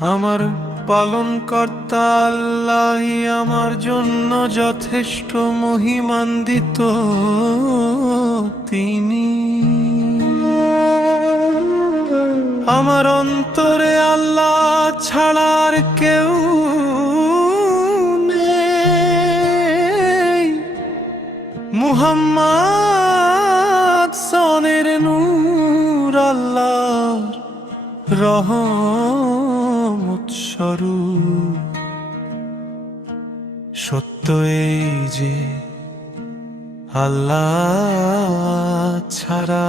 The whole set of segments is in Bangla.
আমার পালনকর্তা আল্লাহই আমার জন্য যথেষ্ট মহিমান্বিত। তিনি আমার অন্তরে আল্লাহ ছাড়ার কেউ নেই। মুহাম্মদ সনের নূর আল্লাহর রহমত স্বরূপ। সত্য এই যে আল্লাহ ছাড়া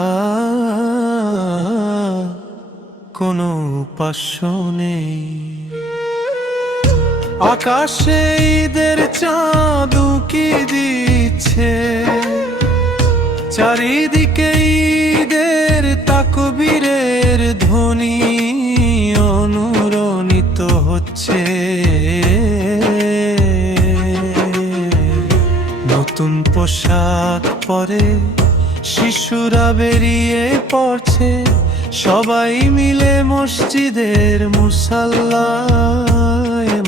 কোনো উপাস্য নেই। আকাশে ঈদের চাঁদ উকি দিচ্ছে, চারিদিকে ঈদের তাকবীরের ধ্বনি অনুরণিত হচ্ছে। নতুন পোশাক পরে শিশুরা বেরিয়ে পড়ছে, সবাই মিলে মসজিদের মুসাল্লায়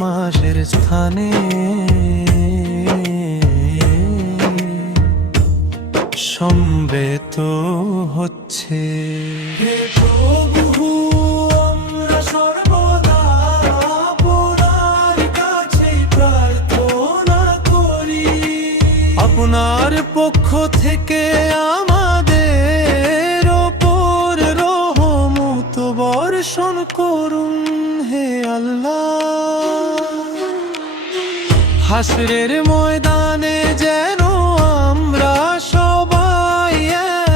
মাসের স্থানে সমবেত হচ্ছে। হে প্রভু, আমরা সর্বদা আপনার কাছে প্রার্থনা করি, আপনার পক্ষ থেকে আমাদের ওপর রহমত বর্ষণ করুন। হে আল্লাহ, হাসরের ময়দানে যেন আমরা সবাই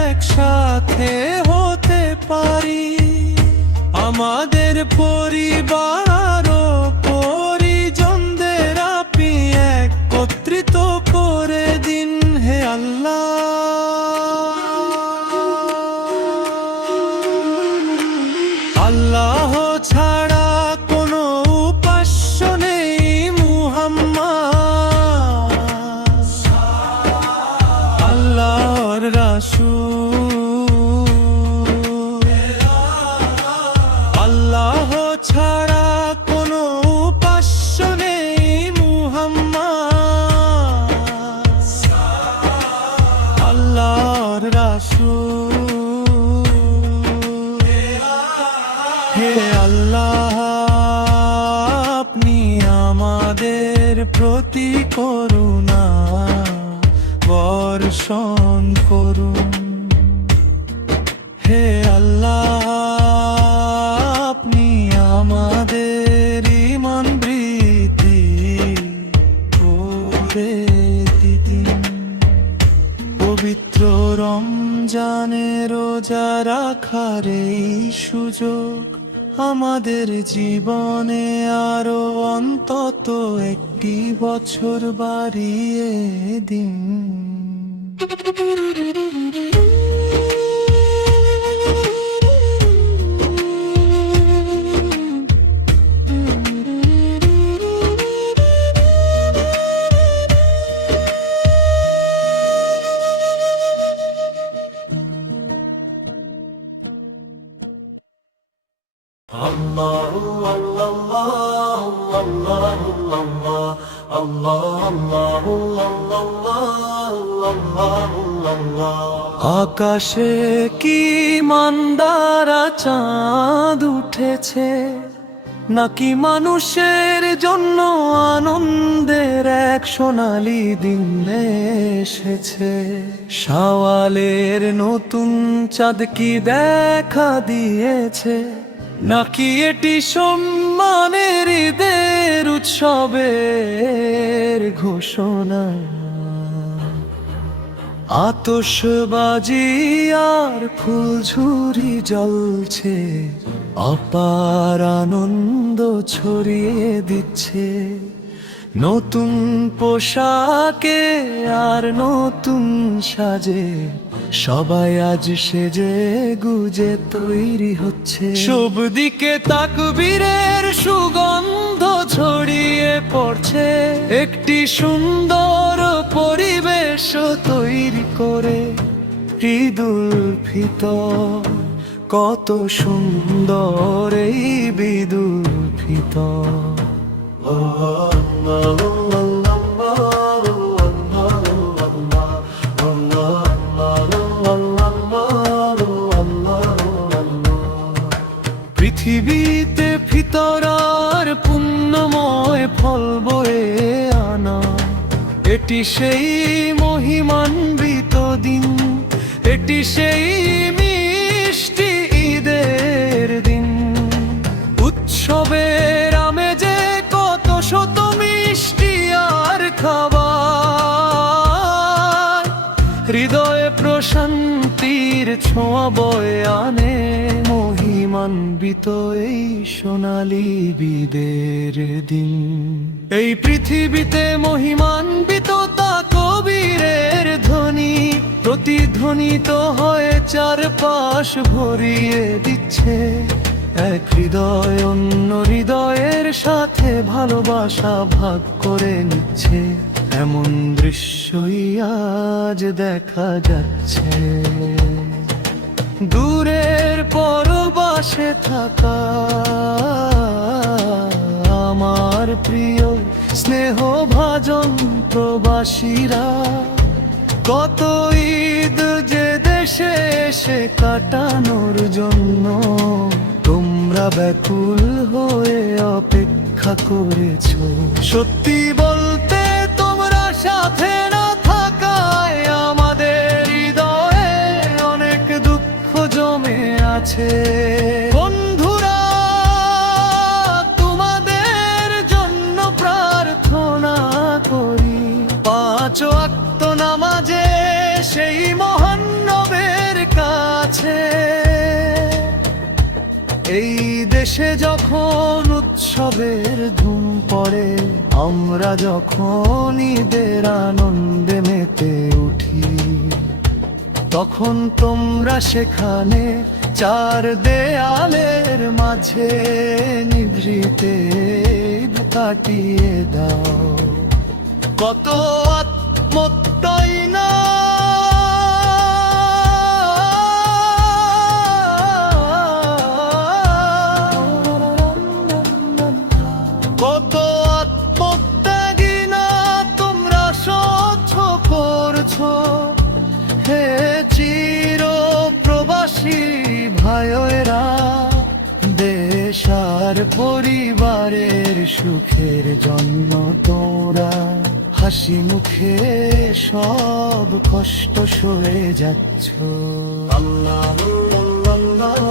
একসাথে হতে পারি, আমাদের পরিবার ও পরিজনদের আপনি একত্রিত করে দিন। হে আল্লাহ, আল্লাহ ছাড়া কোনো উপাস্য নেই। মুহাম্মদ আল্লাহর রাসূল। আল্লাহ ছাড়া কোনো উপাস্য নেই। মুহাম্মদ আল্লাহর রাসূল। হে আল্লাহ, আপনি আমাদের প্রতি করুণা বর্ষণ করুন। হে আল্লাহ, আপনি আমাদের ঈমান বৃদ্ধি করে দিন। পবিত্র রমজানে রোজা রাখার এই সুযোগ আমাদের জীবনে আরো অন্তত একটি বছর বাড়িয়ে দিন। আকাশে কি মন্দারা চাঁদ উঠেছে, নাকি মানুষের জন্য আনন্দের এক সোনালী দিন এসেছে। শাওয়ালের নতুন চাঁদ কি দেখা দিয়েছে, নাকি এটি সম্মানের ঈদের উৎসবের ঘোষণা। আতশবাজি আর ফুলঝুরি জ্বলছে, অপার আনন্দ ছড়িয়ে দিচ্ছে। নতুন পোশাকে আর নতুন সাজে সবাই আজ সেজে গুজে তৈরি হচ্ছে। সব দিকে তাকবীরের সুগন্ধ ছড়িয়ে পড়ছে, একটি সুন্দর পরিবেশ তৈরি করে ঈদুল ফিতর। কত সুন্দর এই ঈদুল ফিতর। ভিতর। পৃথিবীতে ফিতরার পুণ্যময় ফল বয়ে আনা, এটি সেই মহিমান্বিত দিন, এটি সেই মিষ্টি ঈদের দিন। উৎসবের আমেজে কত শত মিষ্টি আর খাবার, হৃদয়ে প্রশান্তির ছোঁয়া বয়ে আনে মহিমান্বিত এই সোনালী বিদের দিন। এই পৃথিবীতে মহিমান্বিত তা কবীরের ধ্বনি, প্রতিধ্বনিত হয়ে চারপাশ ভরিয়ে দিচ্ছে। এক হৃদয় অন্য হৃদয়ের সাথে ভালোবাসা ভাগ করে নিচ্ছে, এমন দৃশ্যই আজ দেখা যাচ্ছে। দূরের পরবাসে থাকা আমার প্রিয় স্নেহভাজন প্রবাসীরা, কত ঈদ যে দেশে এসে কাটানোর জন্য তোমরা ব্যাকুল হয়ে অপেক্ষা করেছো। সত্যি বলতে তোমরা সাথে না থাকায় আমাদের হৃদয়ে অনেক দুঃখ জমে আছে। বন্ধুরা, তোমাদের জন্য প্রার্থনা করি, পাঁচ ওয়াক্ত নামাজে সেই মহান নবের কাছে। এই দেশে যখন উৎসবের ধুম পড়ে, আমরা যখন ঈদের আনন্দে মেতে উঠি, তখন তোমরা সেখানে চার দেয়ালের মাঝে নিভৃতে কাটিয়ে দাও। কত আত্মত্যাই না কত আত্মত্যাগী না তোমরা সহ্য করছো। হে চির প্রবাসী ভাইয়েরা, দেশ আর পরিবারের সুখের জন্য তোমরা হাসি মুখে সব কষ্ট সয়ে যাচ্ছ। আল্লাহ আল্লাহ আল্লাহ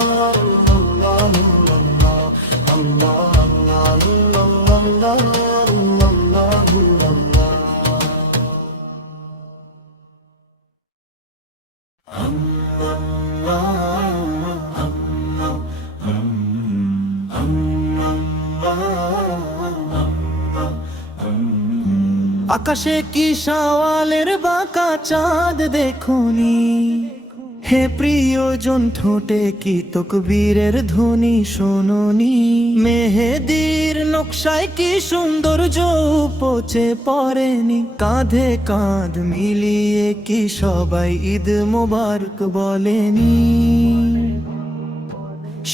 আকাশে কি শাওয়ালের বাঁকা চাঁদ দেখুনি, হে প্রিয়জন ঠোঁটে কি তকবীরের ধ্বনি শোনোনি। মেহেদির নকশায় কি সৌন্দর্য উপচে পড়েনি, কাঁধে কাঁধ মিলিয়ে কি সবাই ঈদ মোবারক বলেনি।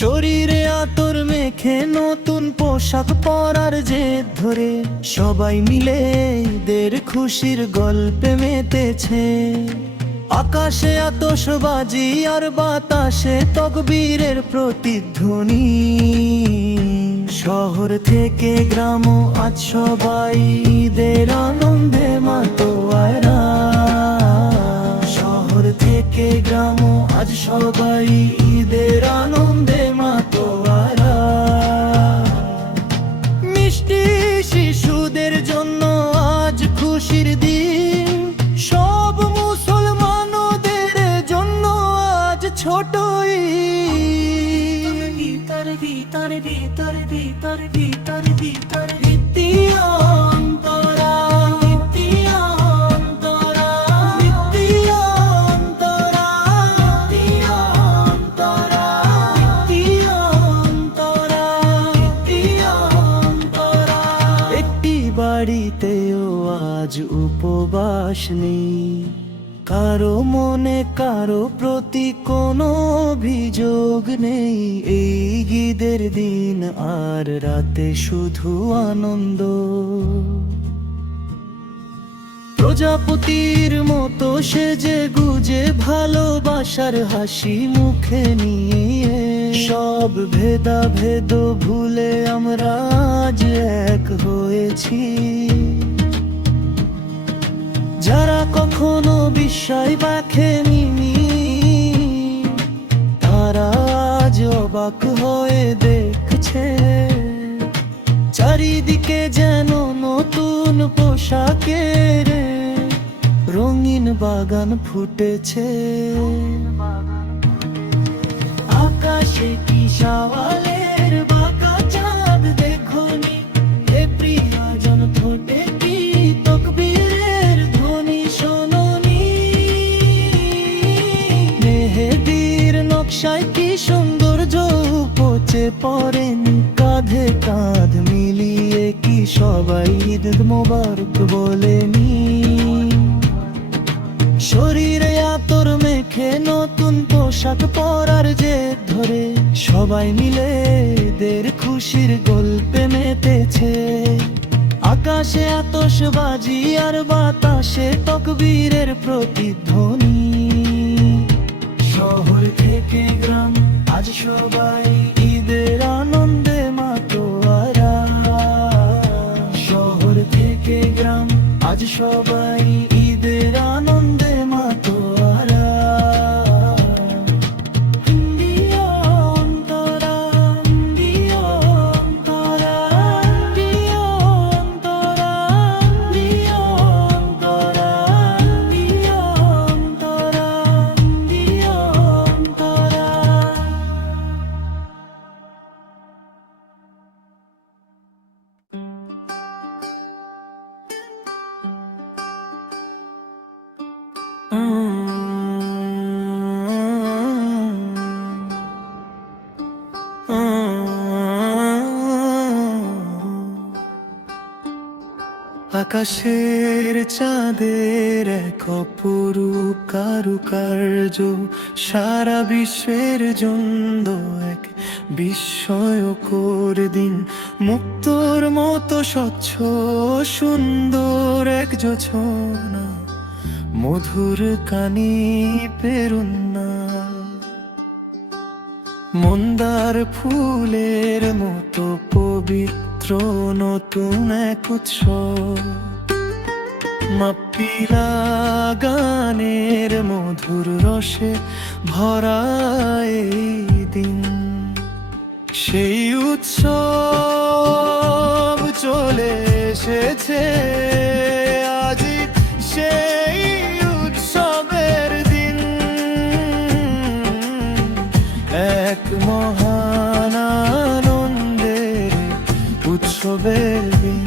শরীরে আতর মেখে নতুন পোশাক পরার জেদ ধরে সবাই মিলে ঈদের খুশির গল্পে মেতেছে। আকাশে আতশবাজি আর বাতাসে তকবীরের প্রতিধ্বনি। শহর থেকে গ্রাম আজ সবাই ঈদের আনন্দে মাতোয়ারা। শহর থেকে গ্রাম আজ সবাই ঈদের আনন্দে মাতোয়ারা। মিষ্টি শিশুদের জন্য আজ খুশির দিন, সব মুসলমানদের জন্য আজ ছোট ঈদ। ভিতরে ভিতরে ভিতরে ভিতরে ভিতরে ভিতরে অন্তরা বাড়িতেও আজ উপবাস নেই, কারো মনে কারো প্রতি কোনো অভিযোগ নেই। এই ঈদের দিন আর রাতে শুধু আনন্দ। প্রজাপতির মতো সেজে গুজে ভালোবাসার হাসি মুখে নিয়ে সব ভেদাভেদ ভুলে আমরা আজ এক হয়েছি। যারা কখনো বিস্ময় দেখেনি তারা আজ অবাক হয়ে দেখছে। চারিদিকে যেন নতুন পোশাকের রঙিন বাগান ফুটেছে। আকাশে কি শাওয়ালের বাঁকা চাঁদ দেখোনি, এ প্রিয়জন ঠোঁটে কি তকবীরের ধ্বনি শোনোনি। মেহেদির নকশায় কি সৌন্দর্য উপচে পড়েন, কাঁধে কাঁধ মিলিয়ে কি সবাই ঈদ মোবারক বলেনি। শরীরে আতর মেখে নতুন পোশাক পরার জেদ ধরে সবাই মিলে এদের খুশির গল্পে মেতেছে। আকাশে আতশবাজি আর বাতাসে তকবীরের প্রতিধ্বনি। শহর থেকে গ্রাম আজ সবাই ঈদের আনন্দে মাতোয়ারা। শহর থেকে গ্রাম আজ সবাই ঈদের আনন্দে মাতোয়ারা। India Antara, India Antara, India Antara, India Antara, India Antara, India Antara. আকাশের চাঁদের এক অপরূপ কারুকার্য সারা বিশ্বের জন্য এক বিস্ময়কর দিন। মুক্তোর মতো স্বচ্ছ সুন্দর এক জোছনা, মধুর কানি পেরুন্না। মন্দার ফুলের মতো পবিত্র নতুন এক উৎসব, মাপ্পিলা গানের মধুর রসে ভরা এই দিন। সেই উৎসব চলে এসেছে আজি, সেই উৎসবের দিন। এক মহান আনন্দের উৎসবের দিন।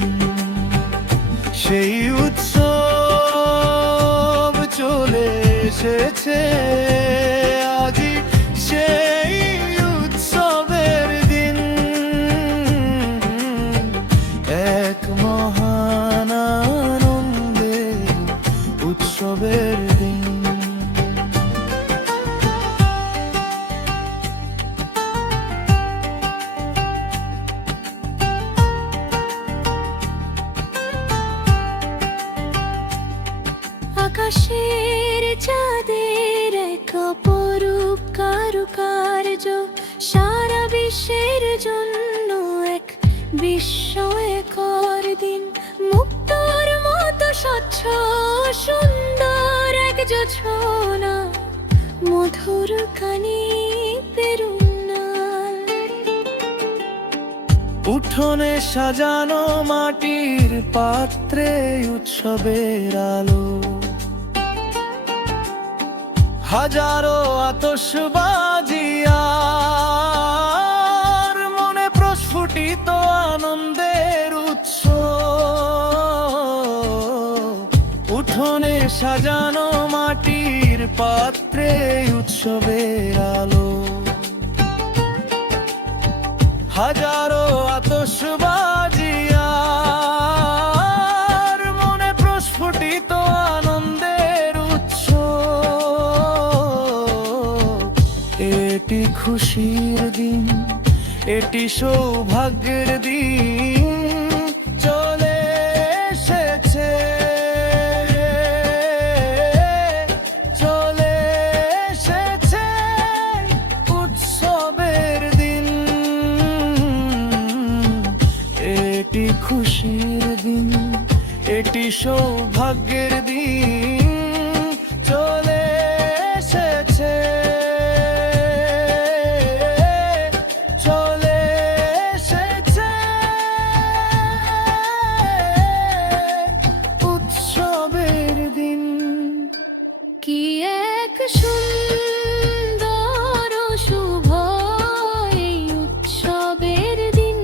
সেই উৎসব চলে এসেছে আজি, সেই উৎসবের দিন। এক মহান আনন্দের উৎসবের দিন। আকাশের চাঁদের এক অপরূপ কারুকার্য সারা বিশ্বের জন্য এক বিস্ময়কর দিন। মুক্তোর মতো স্বচ্ছ সুন্দর এক জোছনা, মধুর কানি পেরুন্না। উঠোনে সাজানো মাটির পাত্রে উৎসবের আলো, হাজারো আতশবাজি আর মনে প্রস্ফুটিত আনন্দের উৎস। উঠোনে সাজানো মাটির পাত্রে উৎসবের আলো, হাজারো আতশবাজি আর মনে প্রস্ফুটিত আনন্দের উৎস। এটি খুশির দিন, এটি সৌভাগ্যের দিন চলে এসেছে, চলে এসেছে উৎসবের দিন। এটি খুশির দিন, এটি সৌভাগ্যের দিন চলে এসেছে, চলে এসেছে উৎসবের দিন। কি এক সুন্দর ও শুভ এই উৎসবের দিন,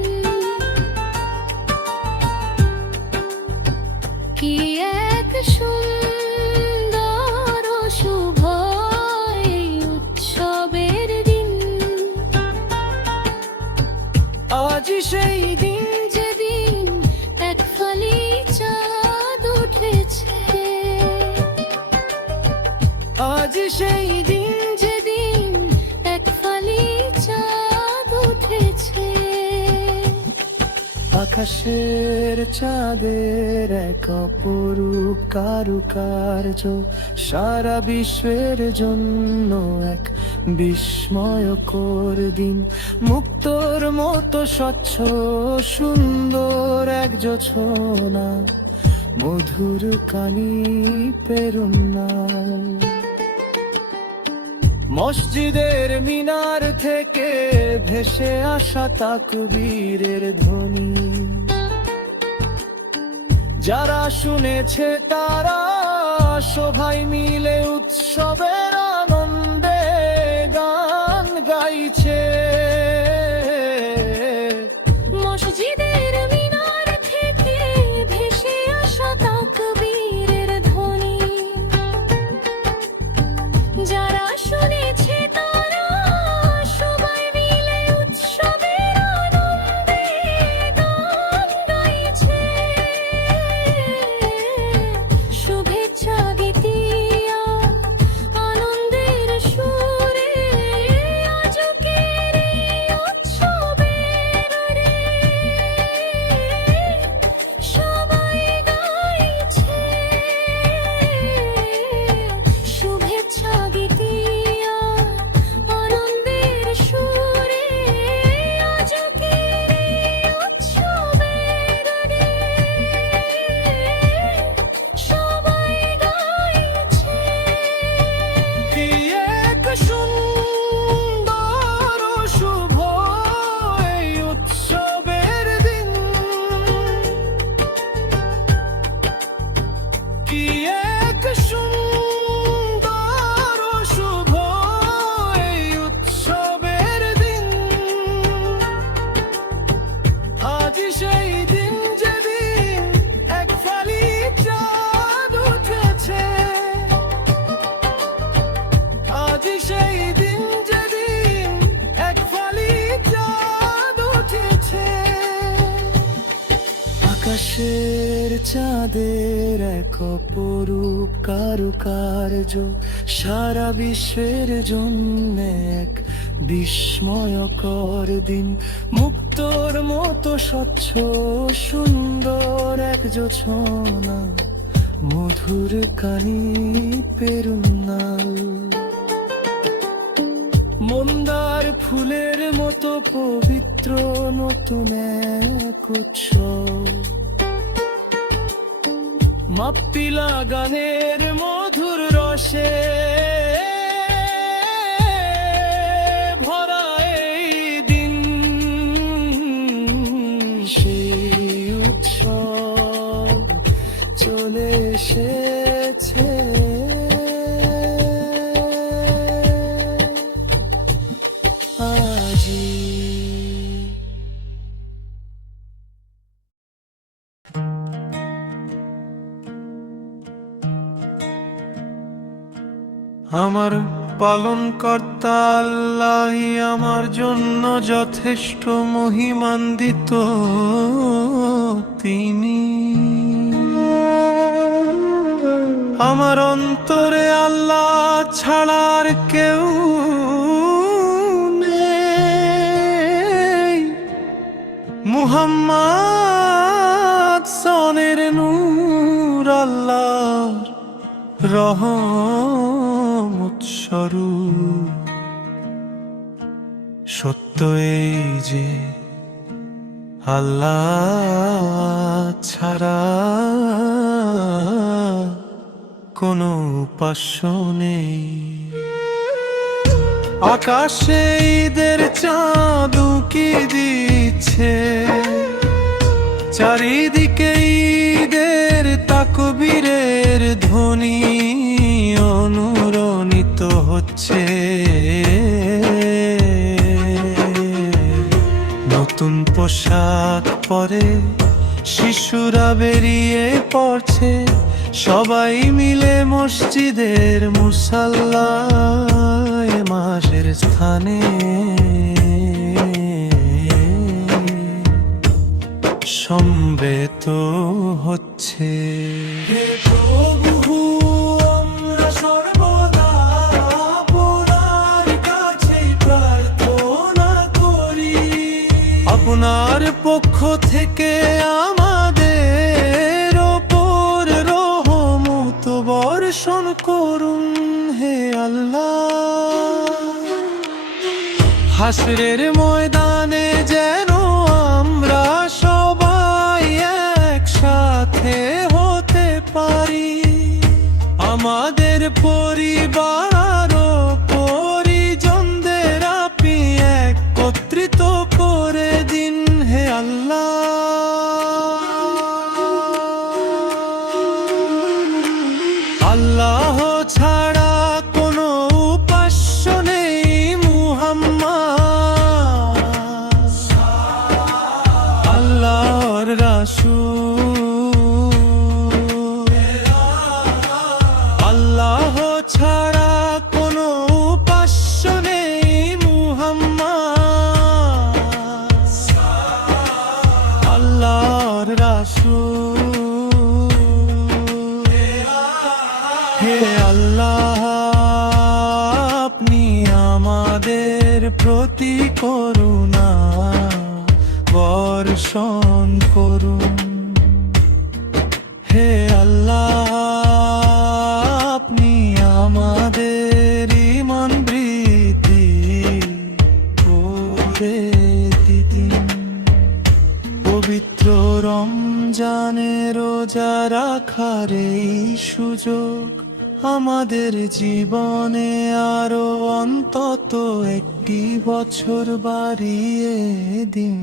কি এক সুন্দর ও শুভ এই উৎসবের দিন। আজ সেই দিন, যেদিন এক ফালি চাঁদ উঠেছে, আজ সেই দিন, যেদিন এক ফালি চাঁদ উঠেছে। আকাশের চাঁদের এক অপরূপ কারুকার্য সারা বিশ্বের জন্য এক বিস্ময়কর দিন। মুক্তোর মতো স্বচ্ছ সুন্দর এক জোছনা, মধুর কানি পেরুন্না। মসজিদের মিনার থেকে ভেসে আসা তাকবীরের ধ্বনি, যারা শুনেছে তারা সবাই মিলে উৎসবের আনন্দে গান গাইছে। মসজিদের মিনার থেকে ভেসে আসা তাকবীরের ধ্বনি, যারা শুনেছে তারা সবাই মিলে উৎসবের আনন্দে গান গাইছে। শুভেচ্ছা গীতিয়া আনন্দের সুরে আজকের এই উৎসবের রে সবাই গাইছে। শুভেচ্ছা গীতিয়া আনন্দের সুরে আজকের এই উৎসবের রে সবাই গাইছে। কি এক সুন্দর ও শুভ এই উৎসবের দিন, কি এক সুন্দর ও শুভ এই উৎসবের দিন। আজ সেই দিন, যেদিন এক ফালি চাঁদ উঠেছে, আজ সেই দিন, যেদিন এক ফালি চাঁদ উঠেছে। আকাশের চাঁদের এক অপরূপ কারুকার্য সারা বিশ্বের জন্য এক বিস্ময়কর দিন। মুক্তোর মতো স্বচ্ছ সুন্দর এক জোছনা, মধুর কানি পেরুন্নাল। মন্দার ফুলের মতো পবিত্র নতুন এক উৎসব, মাপ্পিলা গানের মধুর রসে ভরা এই দিন। সেই উৎসব চলে এসেছে, আজি। আমার পালনকর্তা আল্লাহই আমার জন্য যথেষ্ট মহিমান্বিত, তিনি আমার অন্তরে আল্লাহ ছাড়ার কেউ সত্য এই যে আল্লাহ ছাড়া কোনো উপাস্য নেই। আকাশে ঈদের চাঁদ উকি দিচ্ছে, চারিদিকে ঈদের তাকবীরের ধ্বনি অনুরণিত হচ্ছে। নতুন পোশাক পরে শিশুরা বেরিয়ে পড়ছে, সবাই মিলে মসজিদের মুসাল্লায় মাসের স্থানে সমবেত হচ্ছে। হে প্রভু, আমরা সর্বদা আপনার কাছে প্রার্থনা করি, আপনার পক্ষ থেকে আমাদের ওপর রহমত বর্ষণ করুন হে আল্লাহ। হাসরের ময়দানে যেন আমরা সবাই একসাথে হতে পারি, আমাদের পরিবার ও পরিজনদের আপনি একত্রিত করে দিন হে আল্লাহ। আল্লাহ ছাড়া কোনো উপাস্য নেই, মুহাম্মদ আল্লাহর রাসূল। আল্লাহ ছাড়া কোনো উপাস্য নেই, মুহাম্মদ আল্লাহর রাসূল। হে আল্লাহ, আপনি আমাদের প্রতি করুণা বর্ষণ করুন। হে আল্লাহ, আপনি আমাদের ঈমান বৃদ্ধি করে দিন। পবিত্র রমজানে রোজা রাখার এই সুযোগ আমাদের জীবনে আরো অন্তত একটি বছর বাড়িয়ে দিন।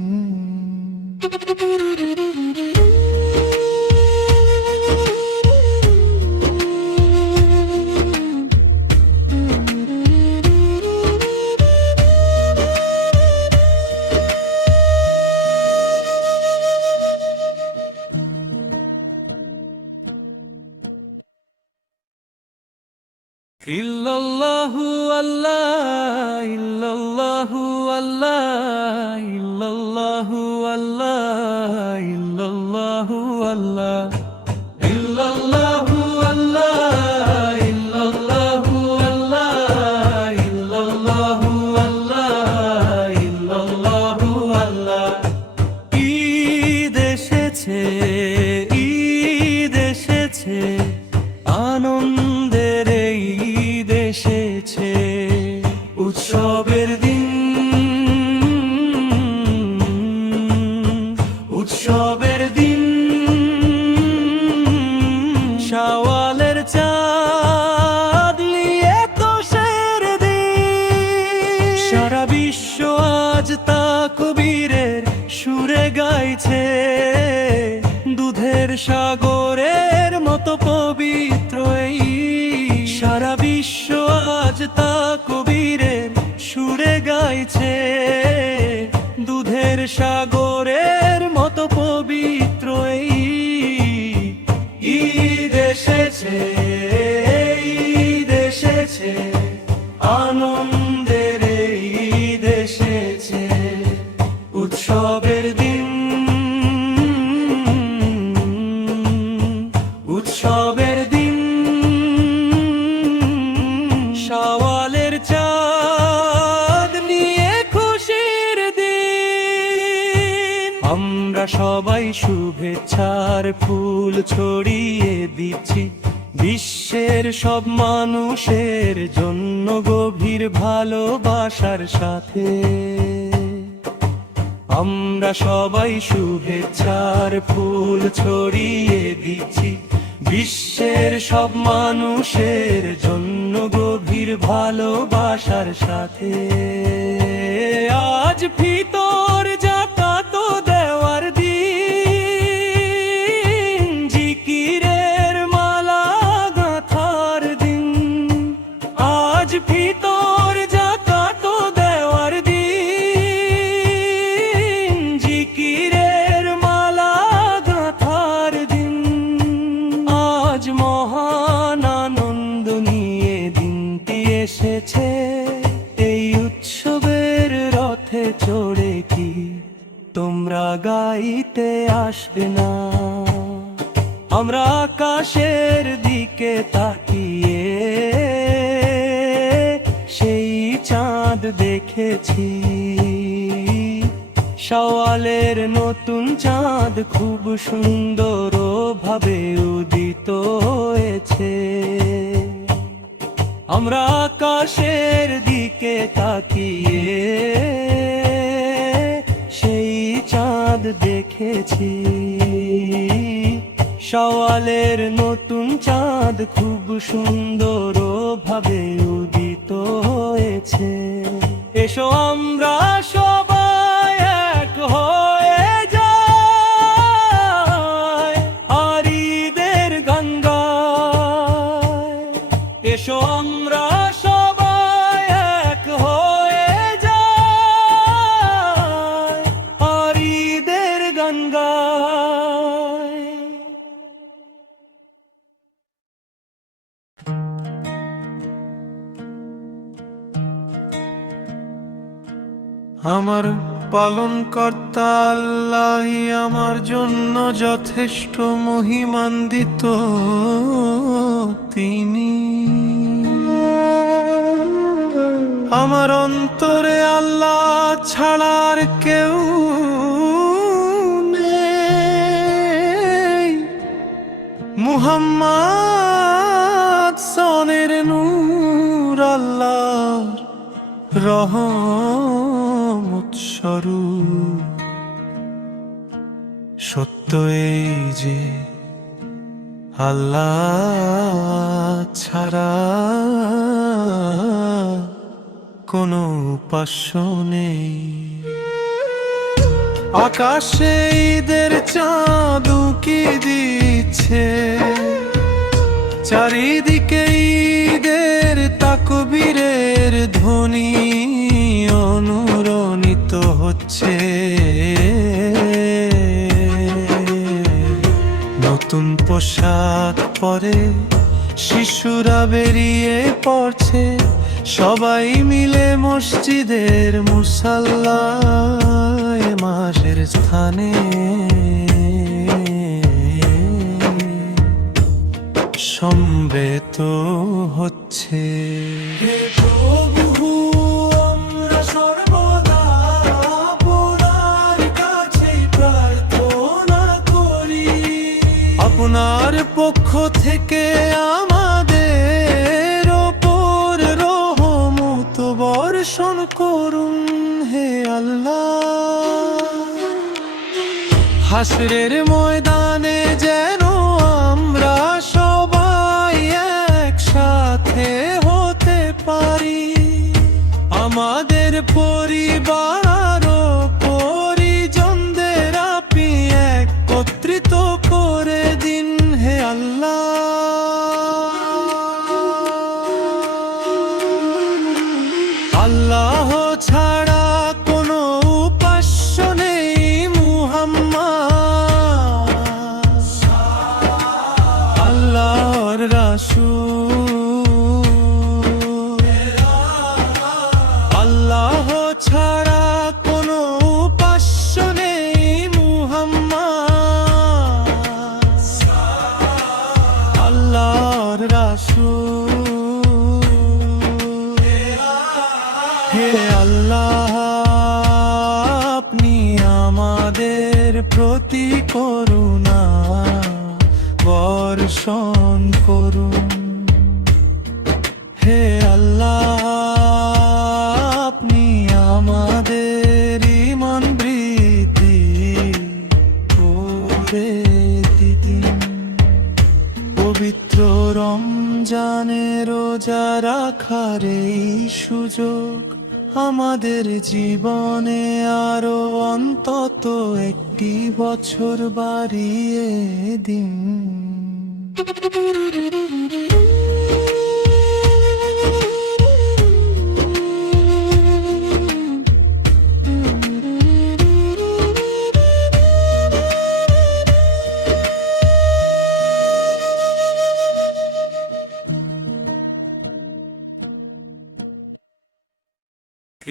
ইল্লাল্লাহু আল্লাহ, ইল্লাল্লাহু আল্লাহ, ইল্লাল্লাহু আল্লাহ, ইল্লাল্লাহু আল্লাহ, ইল্লাল্লাহু আল্লাহ, ইল্লাল্লাহু আল্লাহ, ইল্লাল্লাহু আল্লাহ, ইল্লাল্লাহু আল্লাহ। ঈদ এসেছে, ঈদ এসেছে, আনন্দের ঈদ এসেছে, উৎসবের দিন, উৎসবের দিন। শাওয়ালের চাঁদ নিয়ে তোষের দিন, সারা বিশ্ব আজ তাকবীরের সুরে গাইছে। দুধের সাগরের মতো পবিত্র এই সারা বিশ্ব আজ তাকবীরের সুরে গাইছে। দুধের সাগরের মতো পবিত্র এই ঈদ এসেছে, ঈদ এসেছে, আনন্দের ঈদ এসেছে, উৎসবের দিন, উৎসবের দিন। শাওয়ালের চাঁদ নিয়ে খুশির দিন, আমরা সবাই শুভেচ্ছার ফুল ছড়িয়ে দিচ্ছি। বিশ্বের সব মানুষের জন্য গভীর ভালোবাসার সাথে আমরা সবাই শুভেচ্ছার ফুল ছড়িয়ে দিচ্ছি। বিশ্বের সব মানুষের জন্য গভীর ভালোবাসার সাথে আজ ফিতর যাকাত দেওয়ার দিন, জিকিরের মালা গাঁথার দিন। আজ ফিতর যাকাত দেওয়ার দিন, জিকিরের মালা গাঁথার দিন। আজ মহান আনন্দ নিয়ে দিনটি এসেছে, এই উৎসবের রথে চড়ে কি তোমরা গাইতে আসবে না? আমরা আকাশের দিকে তাকিয়ে সেই চাঁদ দেখেছি। শাওয়ালের নতুন চাঁদ খুব সুন্দর ভাবে উদিত হয়েছে। আমরা আকাশের দিকে তাকিয়ে সেই চাঁদ দেখেছি। শাওয়ালের নতুন চাঁদ খুব সুন্দর ভাবে উদিত হয়েছে। এসো আমরা সবাই এক হয়ে যাই আর ঈদের গান গাই। এসো আমরা সবাই এক হয়ে যাই আর ঈদের গান গাই। আমার পালনকর্তা আল্লাহই আমার জন্য যথেষ্ট মহিমান্বিত। তিনি আমার অন্তরে আল্লাহ ছাড়ার কেউ নেই। মুহাম্মদ সনের নূর আল্লাহর রহমত স্বরূপ। সত্য এই যে আল্লাহ ছাড়া কোনো উপাস্য নেই। আকাশে ঈদের চাঁদ উকি দিচ্ছে, চারিদিকে ঈদের তাকবীরের ধ্বনি অনুরণিত হচ্ছে। নতুন পোশাক পরে শিশুরা বেরিয়ে পড়ছে, সবাই মিলে মসজিদের মুসাল্লায় মাসের স্থানে সমবেত হচ্ছে। হে প্রভু, আমরা সর্বদা আপনার কাছে প্রার্থনা করি, আপনার পক্ষ থেকে আমাদের ওপর রহমত বর্ষণ করুন। হে আল্লাহ, হাসরের ময়দানে যেন আমরা সবাই একসাথে হতে পারি, আমাদের পরিবার ও পরিজনদের আপনি একত্রিত করে দিন। হে আল্লাহ, আল্লাহ ছাড়া কোনো উপাস্য নেই। মুহাম্মদ আল্লাহর রাসূল, আল্লাহ ছাড়া কোনো উপাস্য নেই। মুহাম্মদ আল্লাহর রাসূল। হে আল্লাহ, আপনি আমাদের প্রতি করুণা বর্ষণ করুন। হে আল্লাহ, আপনি আমাদের ঈমান বৃদ্ধি করে দিন। পবিত্র রমজানে রোজা রাখার এই সুযোগ আমাদের জীবনে আরো অন্তত একটি বছর বাড়িয়ে দিন।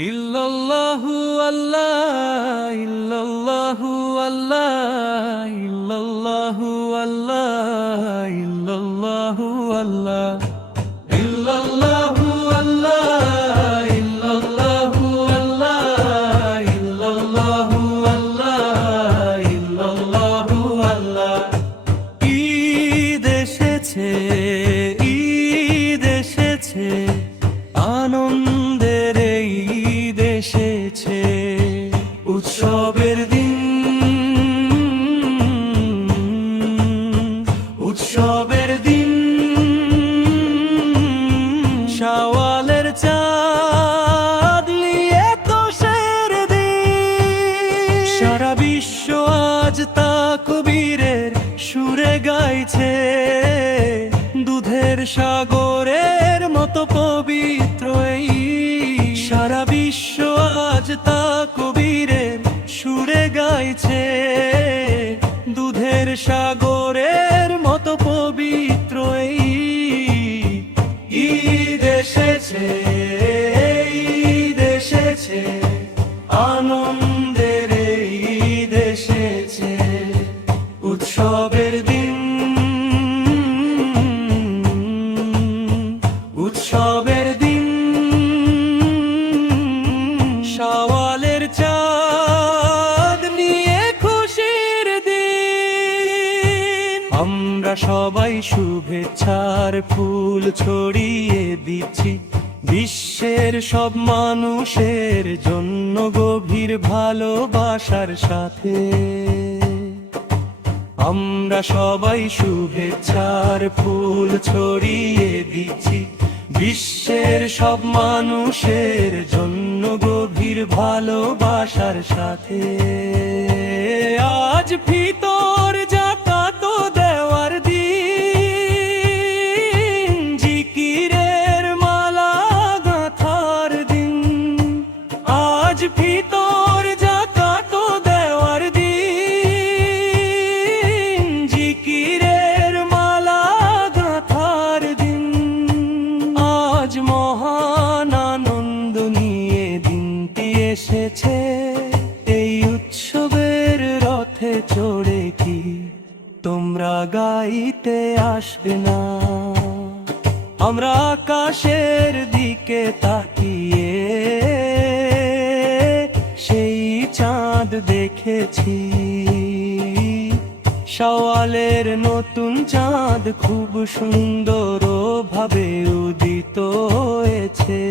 ইল্লাল্লাহু আল্লাহ, ইল্লাল্লাহু আল্লাহ, ইল্লাল্লাহু আল্লাহ, ইল্লাল্লাহু আল্লাহ, ইল্লাল্লাহু আল্লাহ, ইল্লাল্লাহু আল্লাহ, ইল্লাল্লাহু আল্লাহ, ইল্লাল্লাহু আল্লাহ। ঈদ এসেছে, ঈদ এসেছে, আনন্দের ঈদ এসেছে, উৎসবের দিন, উৎসবের দিন। শাওয়ালের চাঁদ নিয়ে তোষের দিন, সারা বিশ্ব আজ তাকবীরের সুরে গাইছে, দুধের সাগরের মতো পবিত্র এই সারা বিশ্ব আজ তাকবীরের সুরে গাইছে, দুধের সাগরের মতো পবিত্র এই ঈদ এসেছে, ঈদ এসেছে, আনন্দের ঈদ এসেছে, উৎসবের দিন, উৎসবের দিন। শাওয়ালের চাঁদ নিয়ে খুশির দিন, আমরা সবাই শুভেচ্ছার ফুল ছড়িয়ে দিচ্ছি বিশ্বের সব মানুষের জন্য গভীর ভালোবাসার সাথে। আমরা সবাই শুভেচ্ছার ফুল ছড়িয়ে দিচ্ছি বিশ্বের সব মানুষের জন্য গভীর ভালোবাসার সাথে। আজ ফিতর যাকাত দেওয়ার দিন, জিকিরের মালা গাঁথার দিন, আজ ফিতর যাকাত দেওয়ার দিন, জিকিরের মালা গাঁথার দিন। আজ মহান আনন্দ নিয়ে দিনটি এসেছে, এই উৎসবের রথে চড়ে কি তোমরা গাইতে আসবে না? আমরা আকাশের দিকে তাকিয়ে সেই চাঁদ দেখেছি, শাওয়ালের নতুন চাঁদ খুব সুন্দর ভাবে উদিত হয়েছে।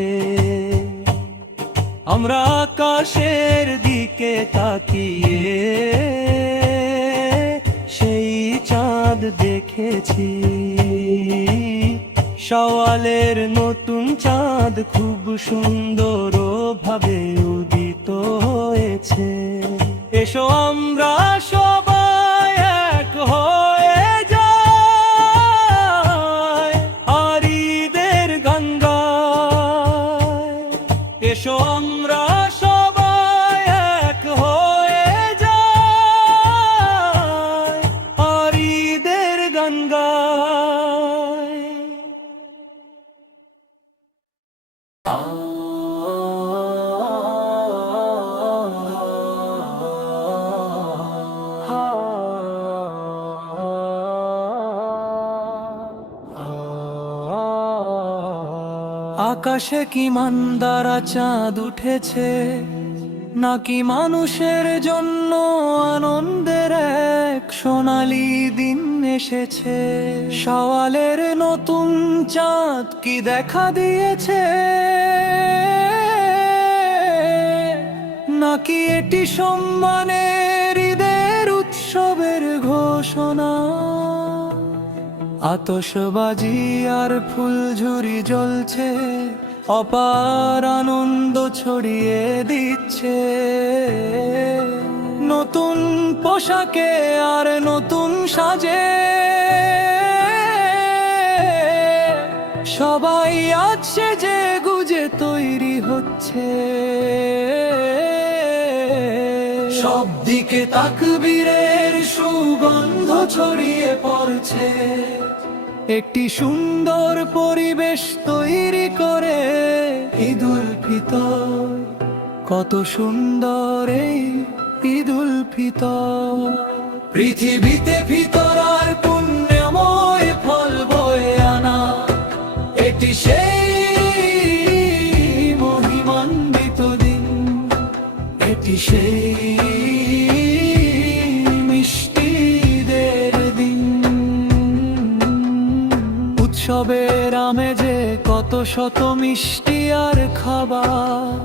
আমরা আকাশের দিকে তাকিয়ে সেই চাঁদ দেখেছি, শাওয়ালের নতুন চাঁদ খুব সুন্দর ভাবে উদিত হয়েছে। এসো আমরা সবাই এক হয়ে যাই আর ঈদের গান গাই। এসো আমরা সবাই এক হয়ে যাই আর ঈদের গান গাই। আকাশে কি মান্দারা চাঁদ উঠেছে, নাকি মানুষের জন্য আনন্দের এক সোনালি দিন এসেছে? সওয়ালের নতুন চাঁদ কি দেখা দিয়েছে, নাকি এটি সম্মানের ঈদের উৎসবের ঘোষণা? আতশবাজি আর ফুলঝুরি জ্বলছে, অপার আনন্দ ছড়িয়ে দিচ্ছে। নতুন পোশাকে আর নতুন সাজে সবাই আছে যে গুজে তৈরি হচ্ছে। সব দিকে তাকবীরের সুগন্ধ ছড়িয়ে পড়ছে। একটি সুন্দর পরিবেশ তৈরি করে ঈদুল ফিতর, কত সুন্দর এই ঈদুল ফিতর। পৃথিবীতে ফিতর আর পুণ্যময় ফল বয়ে আনা, এটি সেই মহিমান্বিত দিন, এটি সেই মিষ্টিদের দিন। উৎসবের আমেজে কত শত মিষ্টি আর খাবার,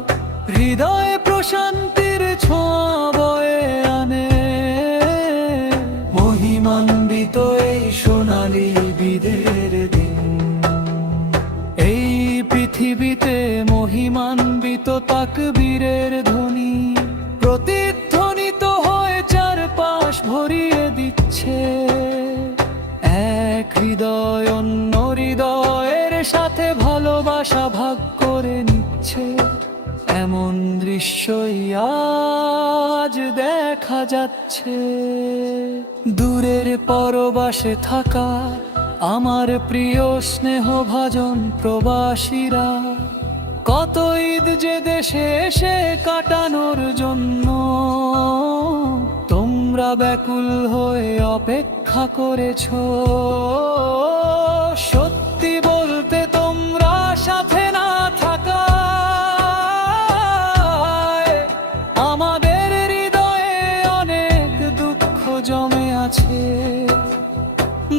হৃদয়ে প্রশান্তির ছোঁয়া বয়ে আনে। মহিমান্বিত এই সোনালী ঈদের দিন, এই পৃথিবীতে মহিমান্বিত তাকবীরের ধ্বনি প্রতিধ্বনিত হয়ে চারপাশ ভরিয়ে দিচ্ছে। এক হৃদয় অন্য হৃদয়ের সাথে ভালোবাসা ভাগ করে নিচ্ছে। এমন দৃশ্যই আজ দেখা যাচ্ছে। দূরের পরবাসে থাকা আমার প্রিয় স্নেহভাজন প্রবাসীরা, কত ঈদ যে দেশে এসে কাটানোর জন্য তোমরা ব্যাকুল হয়ে অপেক্ষা করেছো। সত্যি বলতে তোমরা সাথে না থাকায় আমাদের হৃদয়ে অনেক দুঃখ জমে আছে।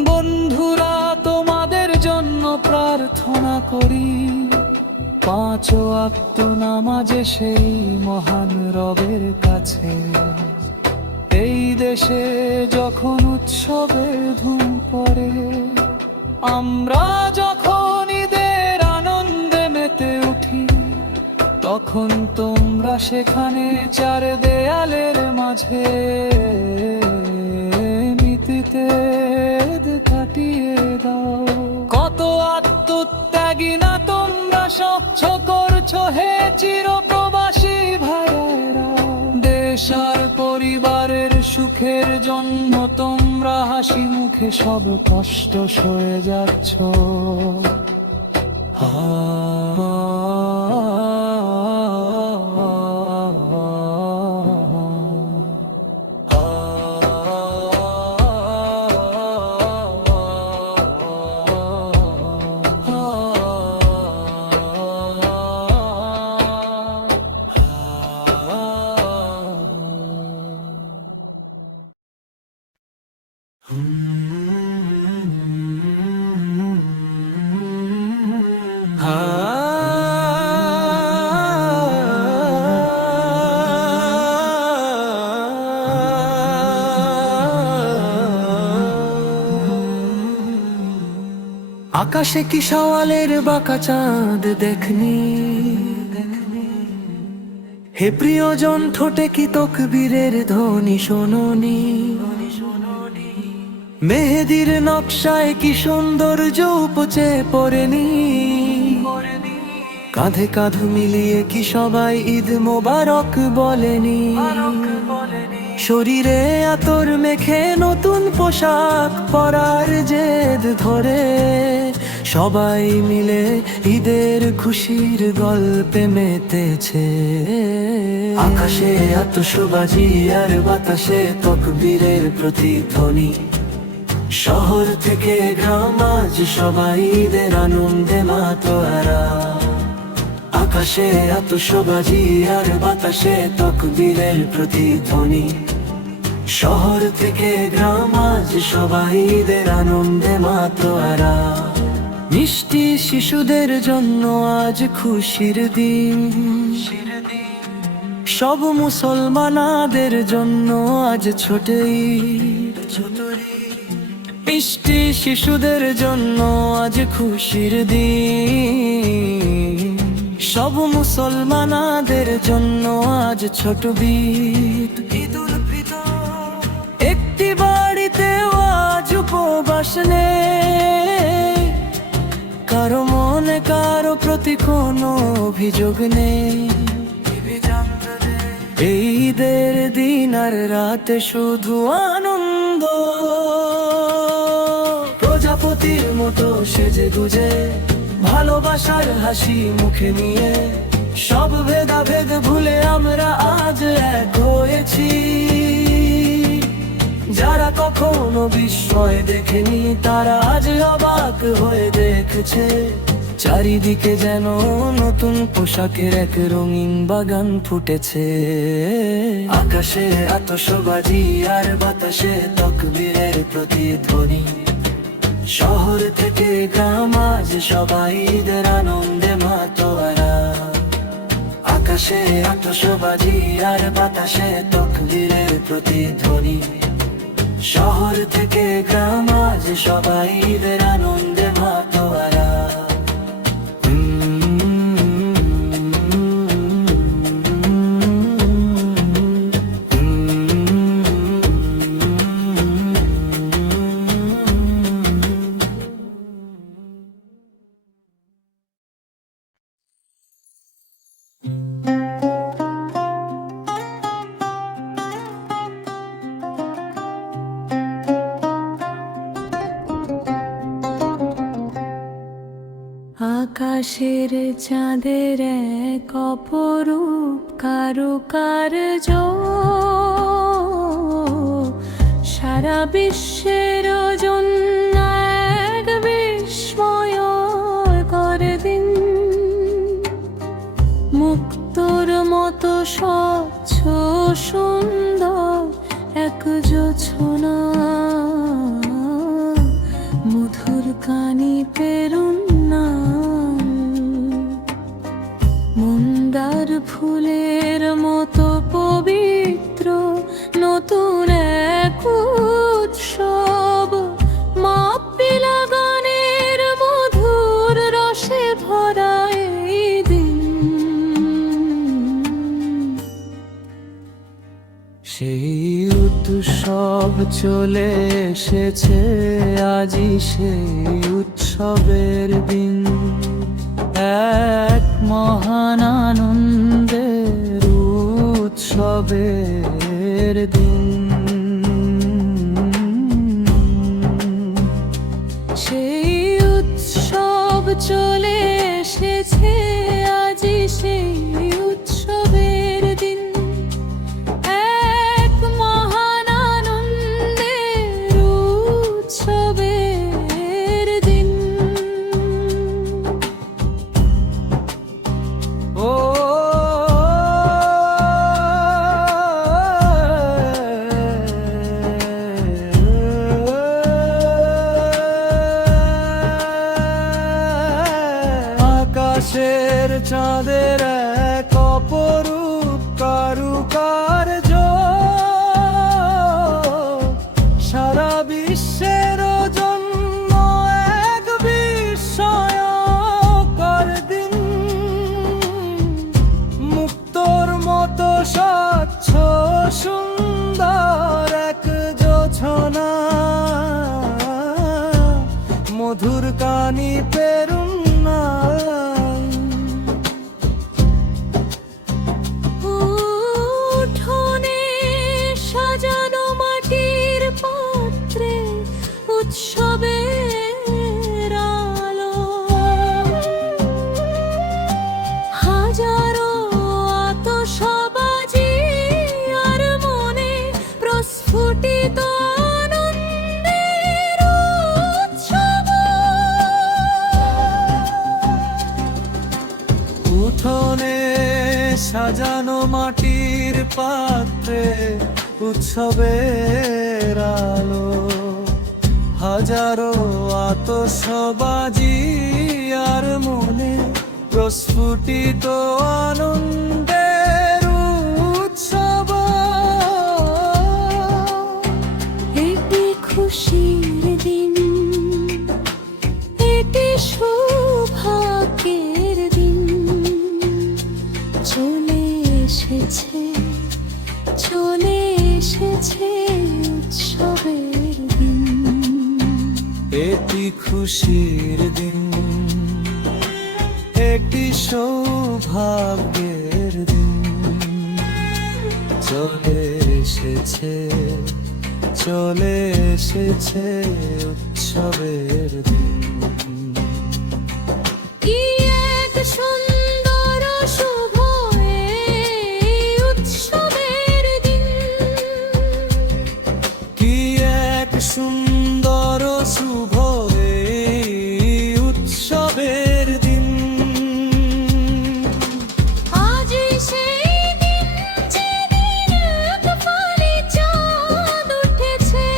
বন্ধুরা, তোমাদের জন্য প্রার্থনা করি, পাঁচ ওয়াক্ত নামাজে সেই মহান রবের কাছে। এই দেশে যখন উৎসবের ধুম পড়ে, আমরা যখন ঈদের আনন্দে মেতে উঠি, তখন তোমরা সেখানে চার দেয়ালের মাঝে মিতিতে কাটিয়ে দাও। কত আত্মত্যাগী না তোমরা সহ্য করছো হে চিরপ্রবাসী ভাইয়েরা। দেশ আর পরিবারের সুখের জন্য তোমরা হাসি মুখে সব কষ্ট সয়ে যাচ্ছ। আকাশে কি সওয়ালের বাঁকা চাঁদ দেখনি, হে প্রিয়জন ঠোঁটে কি তকবীরের ধ্বনি শোনোনি। মেহেদির নকশায় কি সৌন্দর্য উপচে পড়েনি। কাঁধে কাঁধ মিলিয়ে কি সবাই ঈদ মোবারক বলেনি। শরীরে আতর মেখে নতুন পোশাক পরার জেদ ধরে সবাই মিলে ঈদের খুশির গল্পে মেতেছে। আকাশে আতশবাজি আর বাতাসে তকবীরের প্রতিধ্বনি। শহর থেকে গ্রাম আজ সবাই ঈদের আনন্দে মাতোয়ারা। আকাশে আতশবাজি আর বাতাসে তকবীরের প্রতিধ্বনি। শহর থেকে গ্রাম আজ সবাই ঈদের আনন্দে মাতোয়ারা। মিষ্টি শিশুদের জন্য আজ খুশির দিন, সব মুসলমানদের জন্য আজ ছোট ঈদ। মিষ্টি শিশুদের জন্য আজ খুশির দিন, সব মুসলমানদের জন্য আজ ছোট ঈদ। ঈদুল ফিতর। একটি বাড়িতেও আজ উপবাস নেই, কারো মনে কারো প্রতি কোনো অভিযোগ নেই। এই ঈদের দিন আর রাতে শুধু আনন্দ। প্রজাপতির মতো সেজে গুজে ভালোবাসার হাসি মুখে নিয়ে, সব ভেদাভেদ ভুলে আমরা আজ এক হয়েছি। যারা কখনো বিস্ময় দেখেনি তারা আজ অবাক হয়ে দেখছে, চারিদিকে যেন নতুন পোশাকের এক রঙিন বাগান ফুটেছে। আকাশে আতশবাজি আর বাতাসে তকবীরের প্রতিধ্বনি। শহর থেকে গ্রাম আজ সবাই ঈদের আনন্দে মাতোয়ারা। আকাশে আতশবাজি আর বাতাসে তকবীরের প্রতিধ্বনি। শহর থেকে গ্রাম আজ সবাই ঈদের আনন্দে মাতোয়ারা। আকাশের চাঁদের এক অপরূপ কারুকার্য, সারা বিশ্বের জন্য এক বিস্ময়কর দিন। মুক্তোর মতো স্বচ্ছ সুন্দর এক জোছনা, মধুর কানি পেরুন মন্দার ফুলের মতো পবিত্র নতুন এক উৎসব। মাহফিলা গানের মধুর রসে ভরা এই দিন। সেই উৎসব চলে এসেছে, আজই সেই উৎসবের দিন। এক মহান আনন্দের উৎসবের দিন। সেই উৎসব চলে এসেছে, আজই সেই উৎসবের দিন। এক মহান আনন্দের উৎসবের দিন। ও আকাশের চাঁদের এক অপরূপ কারুকার্য, সারা বিশ্বের জন্য এক বিস্ময়কর দিন। মুক্তোর মতো স্বচ্ছ সুন্দর এক জোছনা, মধুর কানি পেরুন না। উঠোনে সাজানো মাটির পাত্রে উৎসবের আলো, হাজারো আতশবাজি আর মন মাটির পাত্রে উৎসবের আলো, হাজারো আতশবাজি আর মনে প্রস্ফুটিত আনন্দের উৎসব। এটি খুশির দিন, এটি সৌভাগ্যের দিন, চলে এসেছে, চলে এসেছে উৎসবের দিন। এটি খুশির দিন, একটি সৌভাগ্যের দিন, চলে এসেছে, চলে এসেছে উৎসবের দিন। কি এক সুন্দর শুভ এই উৎসবের দিন, কি এক সুন্দর শুভ এই উৎসবের দিন। আজই সেই দিন যেদিন এক ফালি চাঁদ উঠেছে,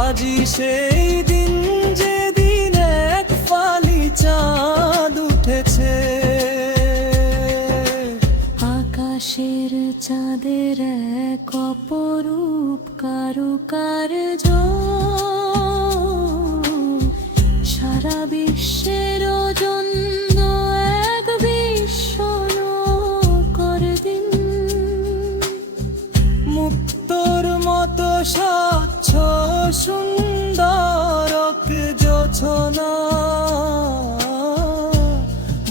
আজই সেই দিন যেদিন এক ফালি চাঁদ উঠেছে। আকাশের চাঁদের এক অপরূপ কারুকার্য, সারা বিশ্বের জন্য এক বিস্ময়কর দিন। মুক্তোর মতো স্বচ্ছ সুন্দর জোছনা,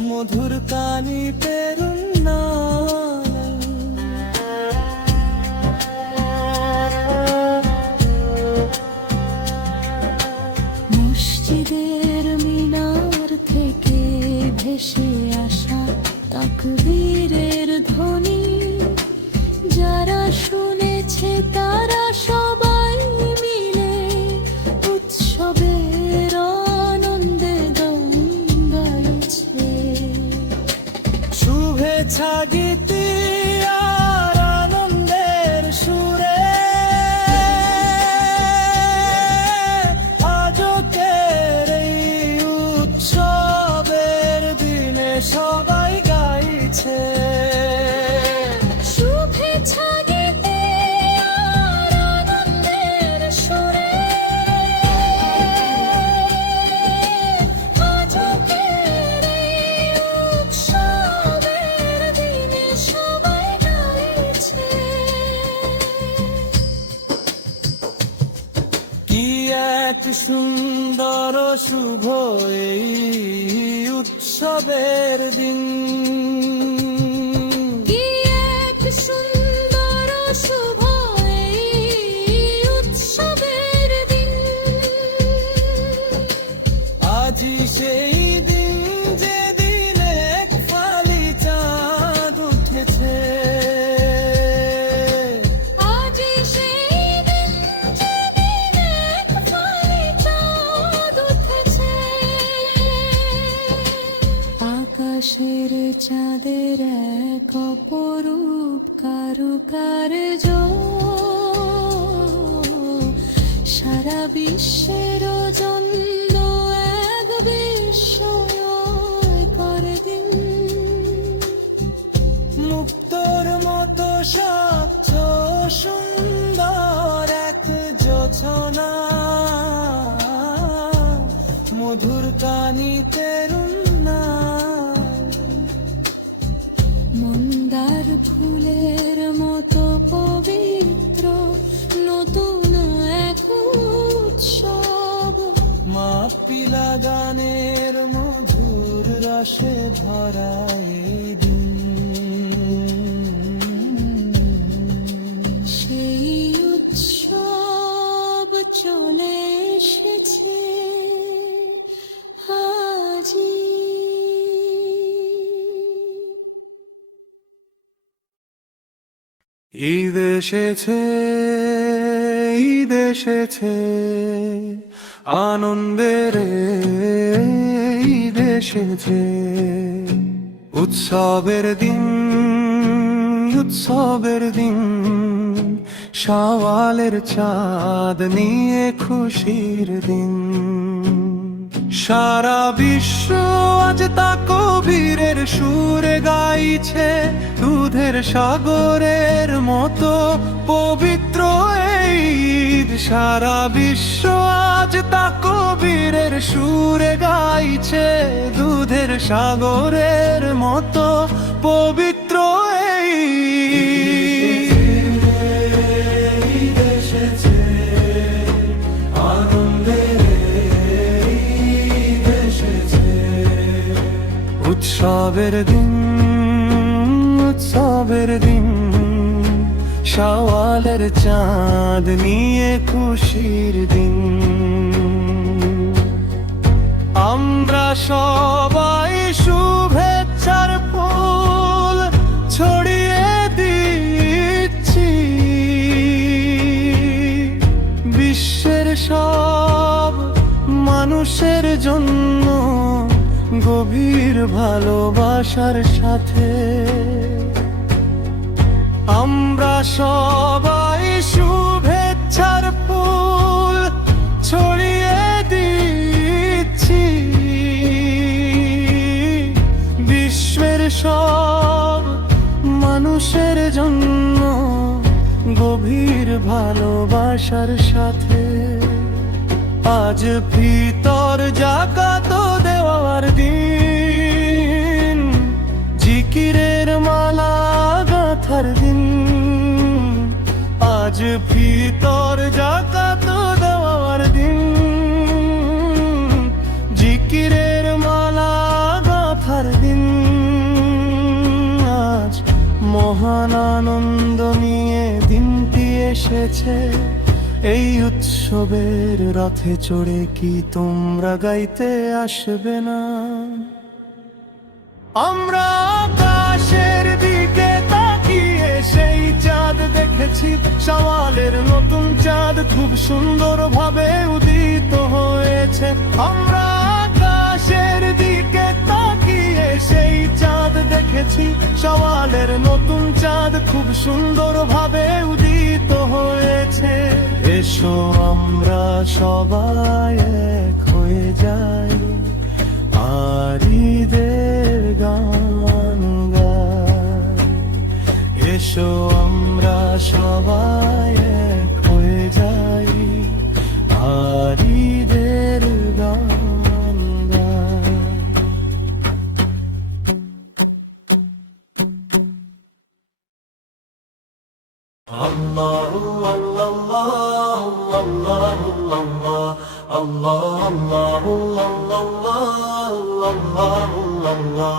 মধুর কানি পেরুন্না। মসজিদের মিনার থেকে ভেসে আসা তাকবীরের ধ্বনি, যারা শুনেছে তারা সবাই মিলে উৎসবের আনন্দে গান গাইছে। শুভেচ্ছা গীতি আর আনন্দের সুরে আজকের এই উৎসবের দিনে সবাই গাইছে। শুভেচ্ছা গীতি আর আনন্দের সুরে আজকের এই উৎসবের দিনে সবাই গাইছে। কি এক সুন্দর শুভ এই উৎসবের দিন, কি এক সুন্দর শুভ এই উৎসবের দিন। আজই সেই দিন যেদিন এক ফালি চাঁদ উঠেছে। আজই সেই দিন যেদিন এক ফালি চাঁদ উঠেছে। আকাশের চাঁদের এক অপরূপ কারুকার্য, সারা বিশ্বের জন্য এক বিস্ময়কর দিন। মুক্তোর মতো স্বচ্ছ সুন্দর এক জোছনা, মধুর কানি তেরুন্না। মন্দার ফুলের মতো পবিত্র নতুন এক উৎসব, মাপিলা গানের মধুর রসে ভরা এই দিন। সেই উৎসব চলে এসেছে আজই। ঈদ এসেছে, ঈদ এসেছে, আনন্দের ঈদ এসেছে, উৎসব উৎসবের দিন, উৎসবের দিন, শাওয়ালের চাঁদ নিয়ে খুশির দিন। সারা বিশ্ব আজ তা কবিরের সুরে গাইছে, দুধের সাগরের মতো পবিত্র এই ঈদ। সারা বিশ্ব আজ তা কবিরের সুরে গাইছে, দুধের সাগরের মতো পবিত্র এই ঈদ। এসেছে আনন্দের ঈদ এসেছে। উৎসবের দিন, উৎসবের দিন, শাওয়ালের চাঁদ নিয়ে খুশির দিন। আমরা সবাই শুভেচ্ছার ফুল ছড়িয়ে দিচ্ছি, বিশ্বের সব মানুষের জন্য গভীর ভালোবাসার সাথে। আমরা সবাই শুভেচ্ছার ফুল ছড়িয়ে দিচ্ছি, বিশ্বের সব মানুষের জন্য গভীর ভালোবাসার সাথে। আজ ফিতর যাকাত দেওয়ার দিন, জিকিরের মালা গাঁথার দিন। আজ ফিতর যাকাত দেওয়ার দিন, জিকিরের মালা গাঁথার দিন। আজ মহান আনন্দ নিয়ে দিনটি এসেছে, এই উৎসবের রথে চড়ে কি তোমরা গাইতে আসবে না? আমরা আকাশের দিকে তাকিয়ে সেই চাঁদ দেখেছি, শাওয়ালের নতুন চাঁদ খুব সুন্দর ভাবে উদিত হয়েছে। আমরা আকাশের দিকে তাকিয়ে সেই চাঁদ দেখেছি, শাওয়ালের নতুন চাঁদ খুব সুন্দর ভাবে উদিত হয়েছে। এসো আমরা সবাই এক হয়ে যাই, আর ঈদের গান গাই। এসো আমরা সবাই এক হয়ে যাই, আর ঈদের গান গাই। আল্লাহু আল্লাহু আল্লাহু আল্লাহ, আল্লাহু আল্লাহু আল্লাহ।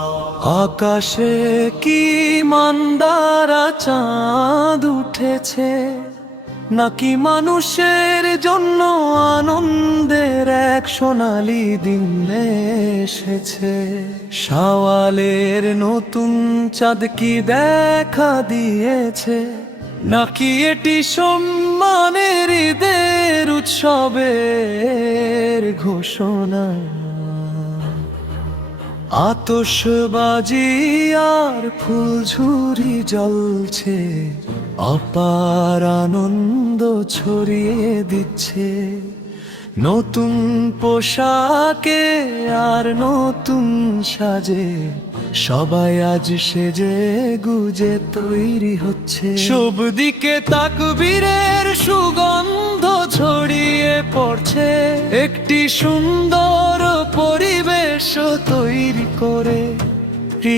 আকাশে কি মান্দারা চাঁদ উঠেছে, নাকি মানুষের জন্য আনন্দের এক সোনালী দিন এসেছে? শাওয়ালের নতুন চাঁদ কি দেখা দিয়েছে, নাকি এটি সম্মানের ঈদের উৎসবের ঘোষণা? আতশবাজি আর ফুলঝুরি জ্বলছে, অপার আনন্দ ছড়িয়ে দিচ্ছে। নতুন পোশাকে আর নতুন সাজে সবাই আজ সেজে গুজে তৈরি হচ্ছে। সব দিকে তাকবীরের সুগন্ধ ছড়িয়ে পড়ছে, একটি সুন্দর পরিবেশ তৈরি করে।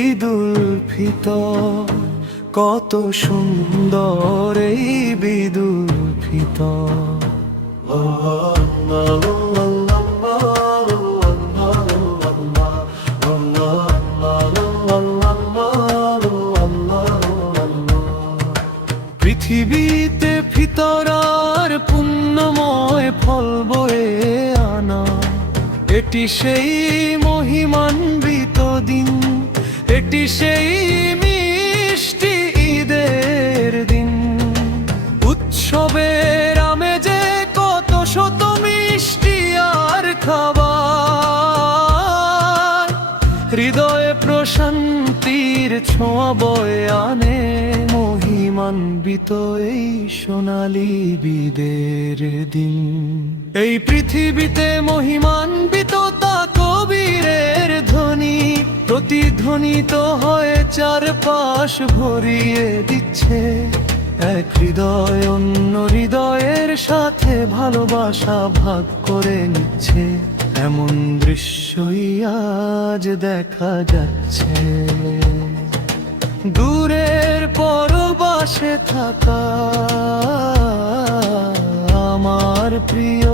ঈদুল ফিতর কত সুন্দর এই ঈদুল ফিতর। পৃথিবীতে ফিতরার পুণ্যময় ফল বয়ে আনা, এটি সেই মহিমান্বিত দিন, এটি সেই মিষ্টি ঈদের দিন। উৎসবের আমেজে কত শত মিষ্টি আর খাবার, হৃদয়ে প্রশান্তির ছোঁয়া বয়ে আনে মহিমান্বিত এই সোনালী বিদের দিন। এই পৃথিবীতে মহিমান্বিত তা কবীরের ধ্বনি প্রতিধ্বনিত হয়ে চারপাশ ভরিয়ে দিচ্ছে। এক হৃদয় অন্য হৃদয়ের সাথে ভালোবাসা ভাগ করে নিচ্ছে। এমন দৃশ্যই আজ দেখা যাচ্ছে। দূরের পরবাসে থাকা আমার প্রিয়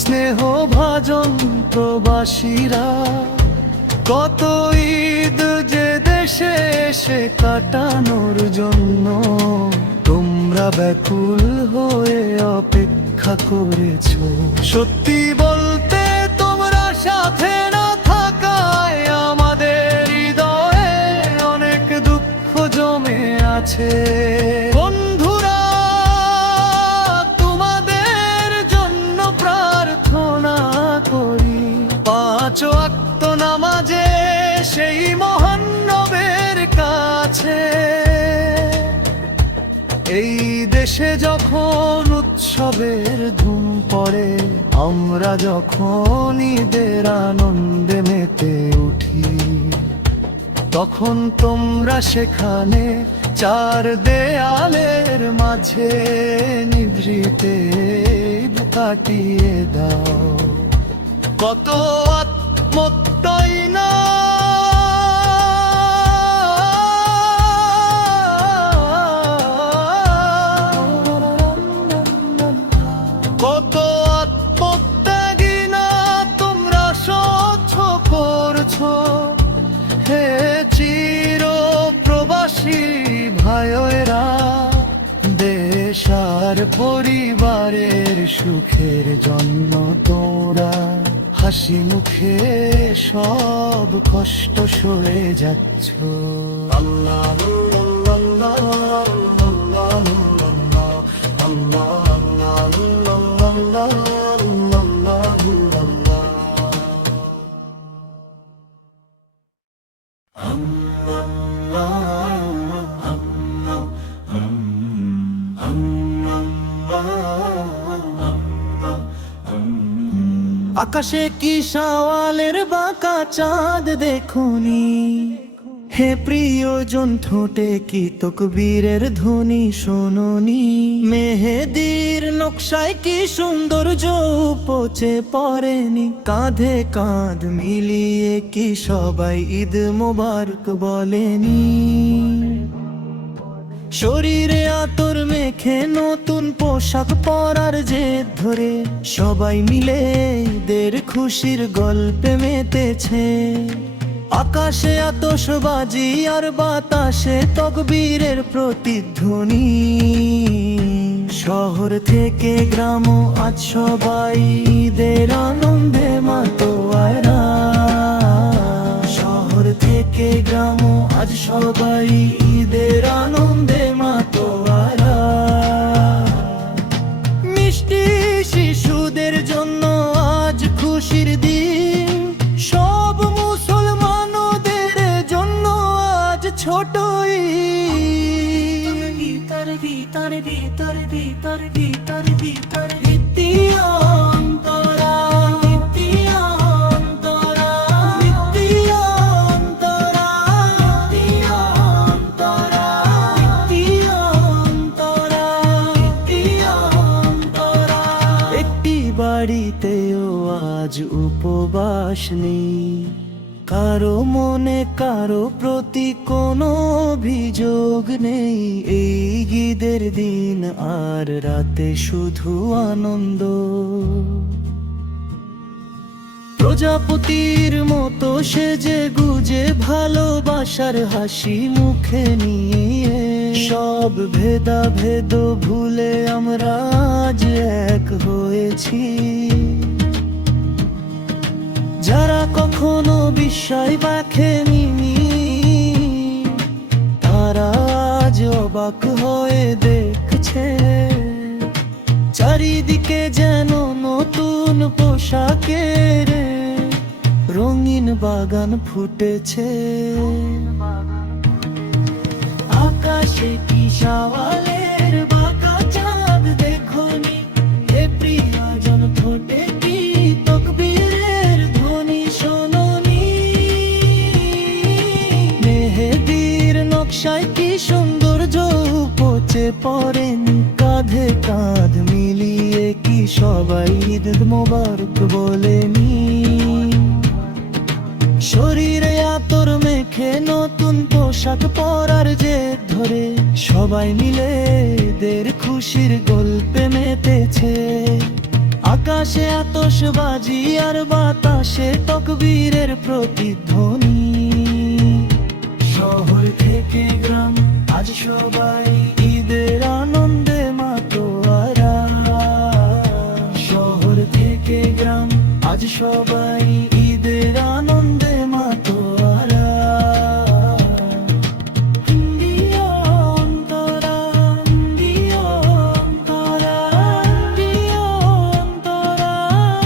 স্নেহভাজন প্রবাসীরা, কত ঈদ যে দেশে এসে কাটানোর জন্য তোমরা ব্যাকুল হয়ে অপেক্ষা করেছো। সত্যি বলতে তোমরা সাথে না থাকায় আমাদের হৃদয়ে অনেক দুঃখ জমে আছে। বন্ধুরা, তোমাদের জন্য প্রার্থনা করি, পাঁচ ওয়াক্ত নামাজে সেই মহান নবের কাছে। এই দেশে যখন উৎসবের ধুম পড়ে, আমরা যখন ঈদের আনন্দে মেতে উঠি, তখন তোমরা সেখানে চার দেয়ালের মাঝে নিভৃতে কাটিয়ে দাও। কত আত্মত্যাই না কত আত্মত্যাগী না তোমরা সহ্য করছো। হে চির প্রবাসী ভাইয়েরা, দেশ আর পরিবারের সুখের জন্য তোমরা হাসি মুখে সব কষ্ট সয়ে যাচ্ছ। আল্লাহ আল্লাহ আল্লাহ আকাশে কি শাওয়ালের বাঁকা চাঁদ দেখুনি, হে প্রিয়জন ঠোঁটে কি তকবীরের ধ্বনি শোনোনি। মেহেদির নকশায় কি সৌন্দর্য উপচে পড়েনি, কাঁধে কাঁধ মিলিয়ে কি সবাই ঈদ মোবারক বলেনি। শরীরে আতর মেখে নতুন পোশাক পরার জেদ ধরে সবাই মিলে ঈদের খুশির গল্পে মেতেছে। আকাশে আতশবাজি আর বাতাসে তকবীরের প্রতিধ্বনি। শহর থেকে গ্রাম আজ সবাই ঈদের আনন্দে মাতোয়ারা। শহর থেকে গ্রাম আজ সবাই ঈদের আনন্দে মাতোয়ারা। মিষ্টি শিশুদের জন্য আজ খুশির দিন, সব মুসলমানদের জন্য আজ ছোট ঈদ। ভিতর ভিতর ভিতর ভিতর ভিতর ভিতর বাড়িতেও আজ উপবাস নেই, কারো মনে কারো প্রতি কোনো অভিযোগ নেই। এই ঈদের দিন আর রাতে শুধু আনন্দ। প্রজাপতির মতো সেজে গুজে ভালোবাসার হাসি মুখে নিয়ে সব ভেদাভেদ ভুলে আমরা আজ এক হয়েছি। যারা কখনো বিস্ময় বাখেনি তারা আজ অবাক হয়ে দেখছে, চারিদিকে যেন নতুন পোশাকের রঙিন বাগান ফুটেছে। আকাশে কি শাওয়ালের বাঁকা চাঁদ দেখোনি, হে প্রিয়জন ঠোঁটে কি তকবীরের ধ্বনি শোনোনি। মেহেদীর নকশায় কি সৌন্দর্য উপচে পড়েন, কাঁধে কাঁধ মিলিয়ে কি সবাই ঈদ মোবারক বলেনি। শরীরে আতর মেখে নতুন পোশাক পরার জেদ ধরে সবাই মিলে এদের খুশির গল্পে মেতেছে। আকাশে আতশবাজি আর বাতাসে তকবীরের প্রতিধ্বনি। শহর থেকে গ্রাম আজ সবাই ঈদের আনন্দে মাতোয়ারা। শহর থেকে গ্রাম আজ সবাই ঈদের আনন্দে মাতোয়ারা। India Antara, India Antara, India Antara,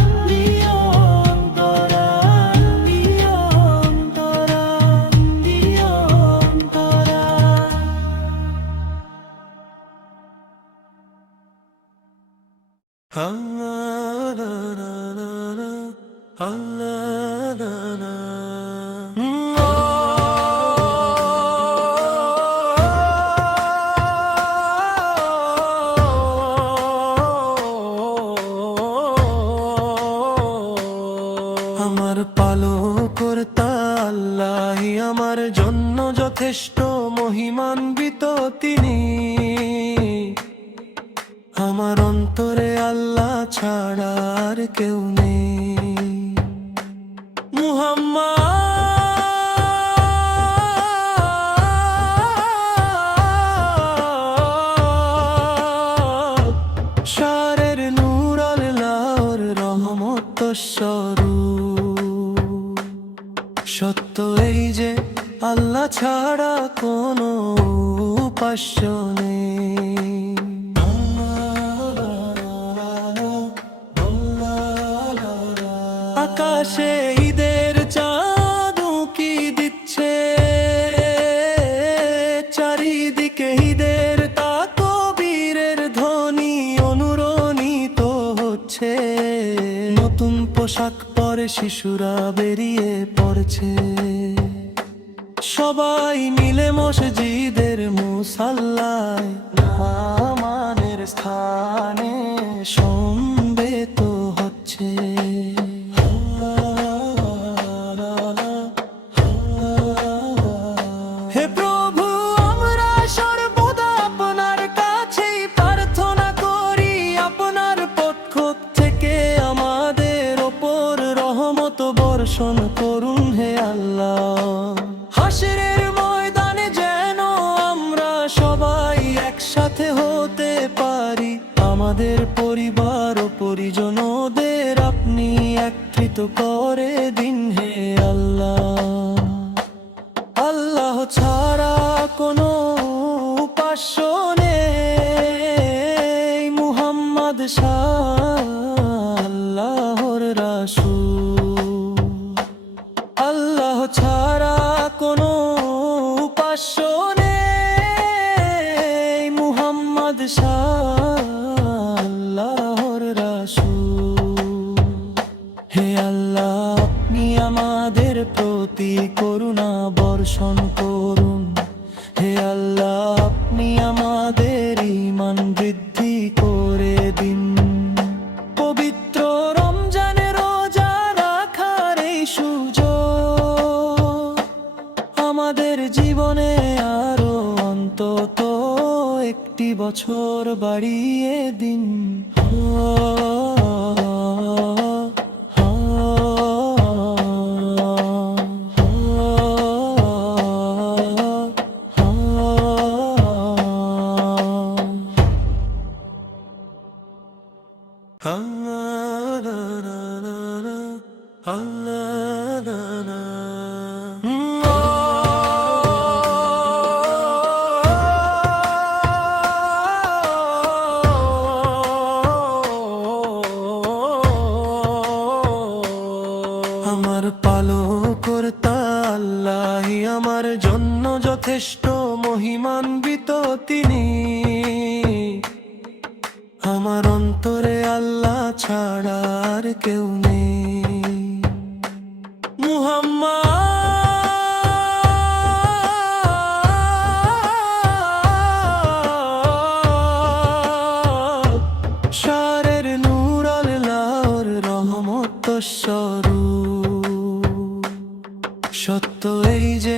India Antara, India Antara, India Antara. আমার পালকর্তা আল্লাহই আমার জন্য যথেষ্ট, মহিমান্বিত তিনি। আমার অন্তরে আল্লাহ ছাড়া আর কেউ নেই। মুহাম্মদ শারের নূর আল্লাহর রহমত স্বরূপ। সত্য এই যে আল্লাহ ছাড়া কোনো উপাস্য নেই। আকাশে ঈদের চাঁদ উঁকি দিচ্ছে, চারিদিকে ঈদের তাকবীরের ধ্বনি অনুরণিত হচ্ছে। নতুন পোশাক পরে শিশুরা বেরিয়ে পড়ছে, সবাই মিলে মসজিদের মুসাল্লায় নামাজের স্থানে সমবেত হচ্ছে। হে প্রভু, আমরা সর্বদা আপনার কাছেই প্রার্থনা করি, আপনার পক্ষ থেকে আমাদের ওপর রহমত বর্ষণ করুন হে আল্লাহ। হাশরের ময়দানে যেন আমরা সবাই একসাথে হতে পারি, আমাদের পরিবার ও পরিজনদের আপনি একত্রিত করে দিন হে আল্লাহ। আল্লাহ ছাড়া কোনো উপাস্য নেই, মুহাম্মদ আল্লাহর রাসূল। আল্লাহ ছাড়া কোনো উপাস্য নেই, মুহাম্মদ আল্লাহর রাসূল। হে আল্লাহ, আপনি আমাদের প্রতি করুণা বর্ষণ করুন। হে আল্লাহ, আপনি আমাদের ঈমান বৃদ্ধি করে দিন। পবিত্র রমজানে রোজা রাখার এই সুযোগ আমাদের জীবনে আরো অন্তত একটি বছর বাড়িয়ে দিন। মহিমান্বিত তিনি, আমার অন্তরে আল্লাহ ছাড়া আর কেউ নেই। মুহাম্মদ শারের নূর আল্লাহর রহমত স্বরূপ। সত্য এই যে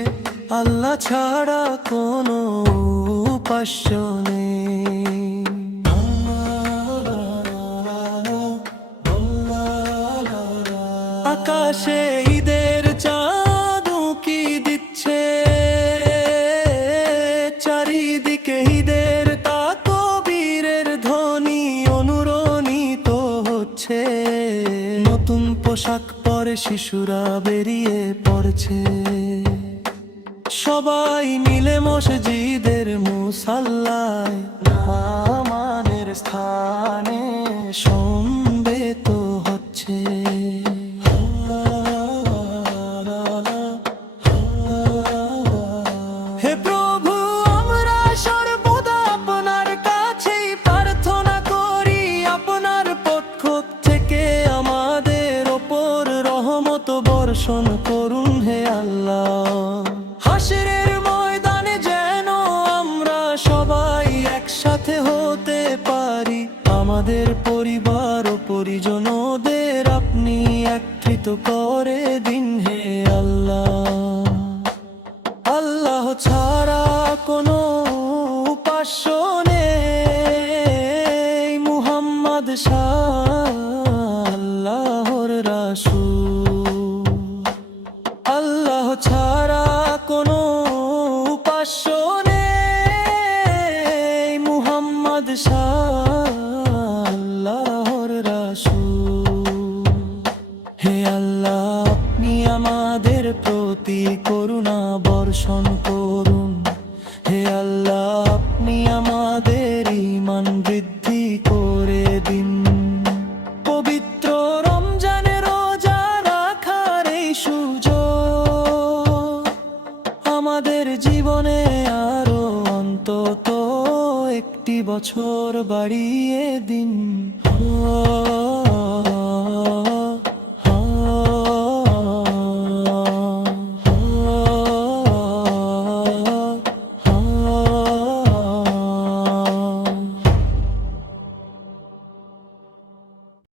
আল্লাহ ছাড়া কোনো উপাস্য নেই। আকাশে ঈদের চাঁদ উঁকি দিচ্ছে, চারিদিকে ঈদের তাকবীরের ধ্বনি অনুরণিত হচ্ছে। নতুন পোশাক পরে শিশুরা বেরিয়ে পড়ছে, সবাই মিলে মসজিদের মুসাল্লায় নামাজের স্থানে সমবেত হচ্ছে। হে প্রভু, আমরা সর্বদা আপনার কাছেই প্রার্থনা করি, আপনার পক্ষ থেকে আমাদের ওপর রহমত বর্ষণ করুন হে আল্লাহ। হাশরের ময়দানে যেন আমরা সবাই একসাথে হতে পারি, আমাদের পরিবার ও পরিজনদের আপনি একত্রিত করে দিন হে আল্লাহ। আল্লাহ ছাড়া কোনো উপাস্য নেই, মুহাম্মদ আল্লাহর রাসূল। আল্লাহ ছাড়া কোনো উপাস্য নেই, মুহাম্মদ আল্লাহর রাসূল। হে আল্লাহ, আপনি আমাদের প্রতি করুণা বর্ষণ করুন। হে আল্লাহ, আপনি আমাদের ঈমান বৃদ্ধি করে দিন। পবিত্র রমজানে রোজা রাখার এই সুযোগ আমাদের জীবনে আরো অন্তত একটি বছর বাড়িয়ে দিন।